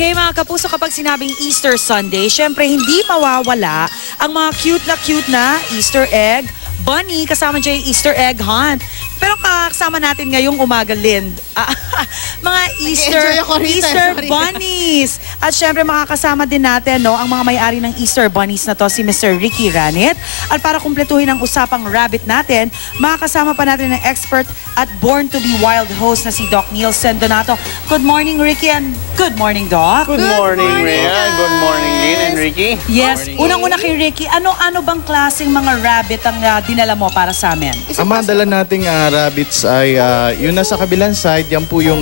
Okay, mga kapuso, kapag sinabing Easter Sunday, syempre hindi mawawala ang mga cute na Easter egg bunny, kasama dyan yung Easter egg hunt. Pero kasama natin ngayong umaga, Lind, mga Easter bunnies. At syempre makakasama din natin ang mga may-ari ng Easter bunnies na to, si Mr. Ricky Ranit. At para kumpletuhin ang usapang rabbit natin, makakasama pa natin ng expert at Born to be Wild host na si Doc Nielsen Donato. Good morning, Ricky, and good morning, Doc. Good morning, Rhea. Good morning, Lynn and Ricky. Yes, unang-una kay Ricky, ano bang klaseng mga rabbit ang dinala mo para sa amin? Ang mga dala nating rabbits ay yun nasa kabilang side, yan po yung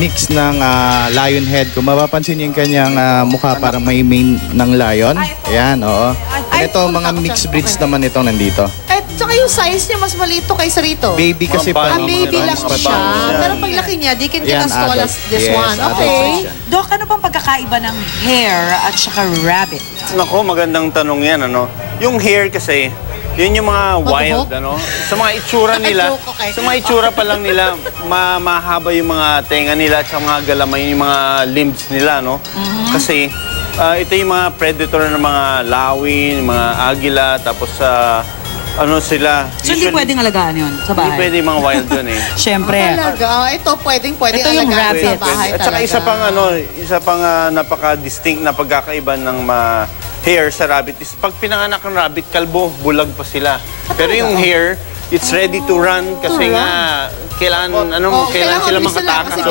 mix ng lion head. Kung mapapansin yung kanyang mukha parang may mane ng lion. Ayan, oo. Ito, mga mixed breeds naman itong nandito. At saka yung size niya mas maliit to kaysa rito. Baby kasi pa. Baby lang siya. Pero pag laki niya, they can get as tall as this one. Okay. Doc, ano pang pagkakaiba ng hare at saka rabbit? Nako, magandang tanong yan, ano. Yung hair kasi, yun yung mga wild, ano. Sa mga itsura nila, sa mga itsura pa lang nila, mahaba yung mga tenga nila at sa mga galamay yung mga limbs nila, no. Kasi, ito yung mga predator ng mga lawin, mga agila, tapos ano sila. So hindi pwedeng alagaan yun sa bahay? Hindi pwede yung mga wild yun eh. Siyempre. Talaga, ito pwedeng Ito yung alagaan rabbit. sa bahay At saka talaga. isa pang napaka-distinct na pagkakaiba ng hair sa rabbit is pag pinanganak ng rabbit, kalbo, bulag pa sila. Pero yung hair, it's ready to run kasi nga kailangan sila makatakas.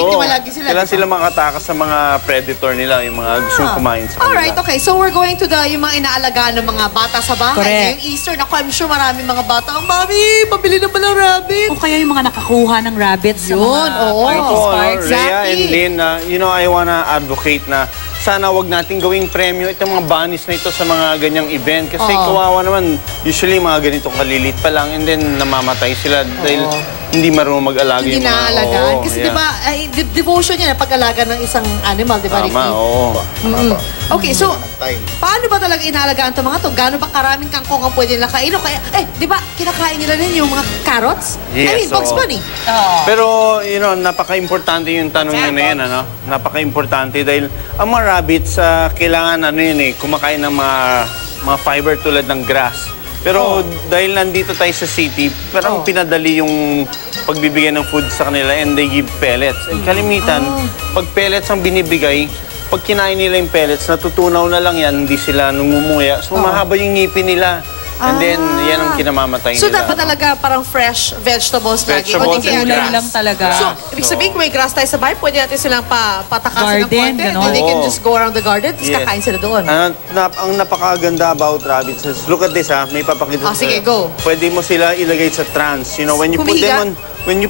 Kailangan sila makatakas sa mga predator nila, yung mga gustong kumain sa kanila. Alright, okay. So we're going to yung mga inaalagaan ng mga bata sa bahay. Correct. Yung Easter, naku, I'm sure maraming mga bata. Mami, pabili na ba ng rabbit? O kaya yung mga nakakuha ng rabbits sa mga parties. Rhea and Lynn, I wanna advocate na sana wag natin gawing premyo itong mga bunnies na ito sa mga ganyang event. Kasi kawawa naman, usually mga ganitong kalilit pa lang and then namamatay sila dahil hindi marunong mag-alaga yung mga... Hindi naalagaan. Kasi di ba, devotion niya na pag-alaga ng isang animal, di ba, Ricky? Tama, oo. Okay, so, paano ba talaga inaalagaan itong mga to? Gaano ba karaming kangkong ang pwede nila kain? O kaya, di ba, kinakain nila rin yung mga carrots? Yes, I mean, Bugs Bunny. Pero, napaka-importante yung tanong nyo na yan, ano? Napaka-importante dahil ang mga rabbits, kailangan, kumakain ng mga fiber tulad ng grass. Pero dahil nandito tayo sa city, parang pinadali yung pagbibigay ng food sa kanila and they give pellets. And kalimitan, pag pellets ang binibigay, pag kinain nila yung pellets, natutunaw na lang yan, hindi sila nangumuya. So mahaba yung ngipin nila. And then, yan ang kinamamatay nila. So, dapat talaga parang fresh vegetables lagi. Vegetables and Kulay grass. lang talaga. So, ibig sabihin, kung may grass tayo sa bahay, pwede natin silang patakasin ng Garden, konti. gano'n. And they can just go around the garden, tapos kakain sila doon. Ang napakaganda about rabbits is, look at this may papakita. Sige, go. Pwede mo sila ilagay sa trance. When you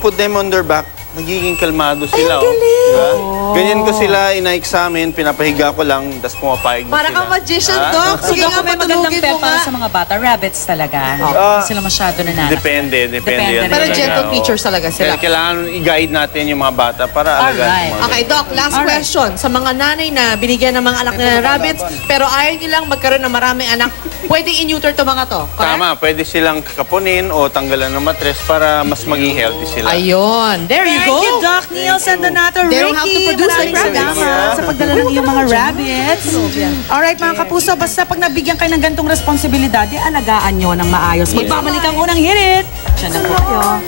put them on their back, nagiging kalmado sila. Ay, galing! Diba? Ganyan ko sila ina-examine, pinapahiga ko lang, tapos pumapayag na Parang sila. kang magician, Doc. So, Sige nga, may magandang patulugin mo pepa nga. sa mga bata. Rabbits talaga. Hindi sila masyado nananakit. Depende Depende. Pero talaga, gentle oo. features talaga sila. Kaya kailangan i-guide natin yung mga bata para alagaan Alright. yung mga Okay, Doc, last question. Sa mga nanay na binigyan ng mga anak na rabbits, pero ayaw nilang magkaroon ng maraming anak, pwedeng in-neuter to mga to, correct? Tama, pwede silang kapunin o tanggalan ng matres para mas maging healthy sila. Ayun. There you go. Thank you, Doc Nielsen Donato. They Ricky, don't have to produce maraming like rabbits. salamat sa pagdala ng iyong mga rabbits. Alright, mga kapuso, basta pag nabigyan kayo ng gantong responsibilidad, alagaan nyo ng maayos. Magbabalik ang unang hirit. Diyan na po kayo.